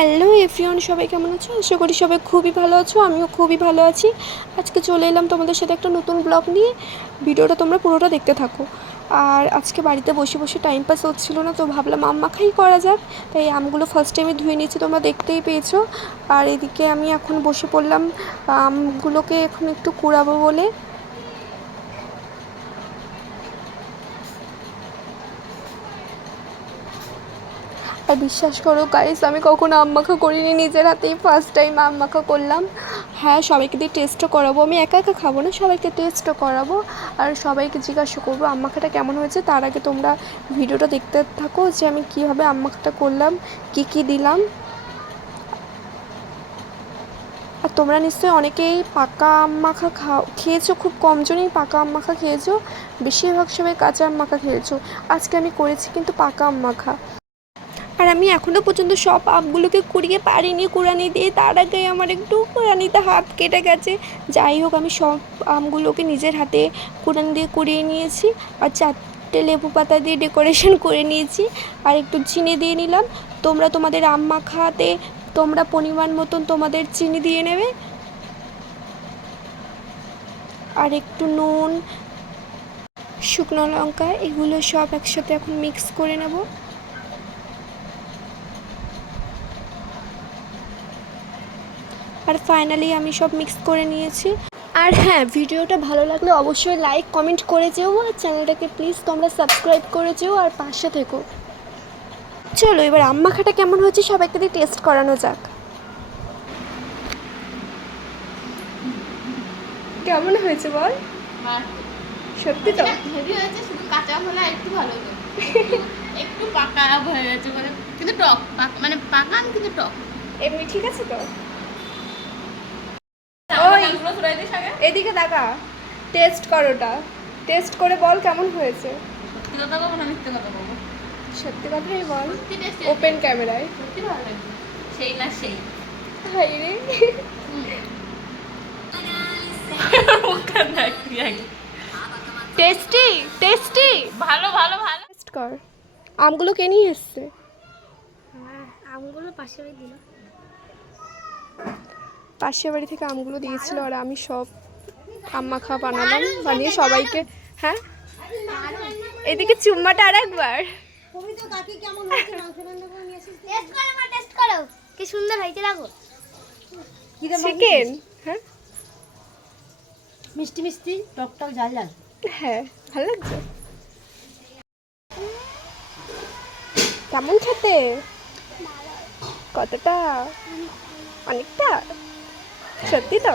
Hello everyone, সবাই কেমন আছো? আশা করি সবাই খুবই ভালো আছো। আমিও খুবই ভালো আছি। আজকে চলে এলাম তোমাদের সাথে একটা নতুন ব্লগ নিয়ে। ভিডিওটা তোমরা পুরোটা দেখতে থাকো। আর আজকে বাড়িতে বসে বসে টাইম পাস হচ্ছিলো না, তো ভাবলাম আম মাখাই করা যাক। তাই আমগুলো ফার্স্টে আমি ধুয়ে নিয়েছি, তোমরা দেখতেই পেয়েছো। আর এদিকে আমি এখন বসে পড়লাম আমগুলোকে এখন একটু কুড়াবো বলে। আর বিশ্বাস করো গাইস, আমি কখনো আম মাখা করিনি, নিজের হাতেই ফার্স্ট টাইম আম মাখা করলাম। হ্যাঁ, সবাইকে দিয়ে টেস্টও করাবো, আমি একা একা খাবো না, সবাইকে টেস্টও করাবো। আর সবাইকে জিজ্ঞাসা করবো আম মাখাটা কেমন হয়েছে। তার আগে তোমরা ভিডিওটা দেখতে থাকো যে আমি কীভাবে আম মাখাটা করলাম, কী কী দিলাম। আর তোমরা নিশ্চয়ই অনেকেই পাকা আম মাখা খেয়েছো, খুব কম জনই পাকা আম মাখা খেয়েছো, বেশিরভাগ সবাই কাঁচা আম মাখা খেয়েছো। আজকে আমি করেছি কিন্তু পাকা আম মাখা। আর আমি এখনও পর্যন্ত সব আমগুলোকে কুড়িয়ে পারিনি কুড়ানি দিয়ে, তার আগে আমার একটু কুড়ানিতে হাত কেটে গেছে। যাই হোক, আমি সব আমগুলোকে নিজের হাতে কুড়ানি দিয়ে কুড়িয়ে নিয়েছি। আর 4টে লেবু পাতা দিয়ে ডেকোরেশন করে নিয়েছি। আর একটু চিনি দিয়ে নিলাম। তোমরা তোমাদের আম মাখাতে তোমরা পরিমাণ মতন তোমাদের চিনি দিয়ে নেবে। আর একটু নুন, শুকনো লঙ্কা, এগুলো সব একসাথে এখন মিক্স করে নেব। আর ফাইনালি আমি সব মিক্স করে নিয়েছি। আর হ্যাঁ, ভিডিওটা ভালো লাগলে অবশ্যই লাইক কমেন্ট করে যেও, আর চ্যানেলটাকে প্লিজ তোমরা সাবস্ক্রাইব করে যেও আর পাশে থেকো। চলো এবার আম মাখাটা কেমন হচ্ছে সবাইকে দিয়ে টেস্ট করানো যাক। কেমন হয়েছে বল? সত্যি তো হেভি হয়েছে, শুধু কাঁচা হলে একটু ভালো হতো। একটু পাকা হয়ে গেছে মানে, কিন্তু টক মানে পাকান কিন্তু টক। এমনি ঠিক আছে তো? ওই এদিকে দেখা, টেস্ট করোটা, টেস্ট করে বল কেমন হয়েছে। সত্যি কথা বলবো না মিথ্যে কথা বলবো? সত্যি কথাই বল, সত্যি টেস্টি, ওপেন ক্যামেরায়। সত্যি ভালো লাগছে, সেই না সেই। হাই রে, টেস্টি টেস্টি, ভালো ভালো ভালো। টেস্ট কর। আমগুলো কে নিয়ে এসছে? আমগুলো পাশে দিল, পাশের বাড়ি থেকে আমগুলো দিয়েছিল, আর আমি সব আম মাখা বানালাম, বানিয়ে সবাইকে। হ্যাঁ, এদিকে চুম্মাটা আর একবার। কি সুন্দর হয়েছে দেখো। চিকেন, হ্যাঁ মিষ্টি মিষ্টি টক টক ঝাল ঝাল। হ্যাঁ, ভালো লাগছে। কেমন খেতে? কতটা? অনেকটা? সত্যি তো?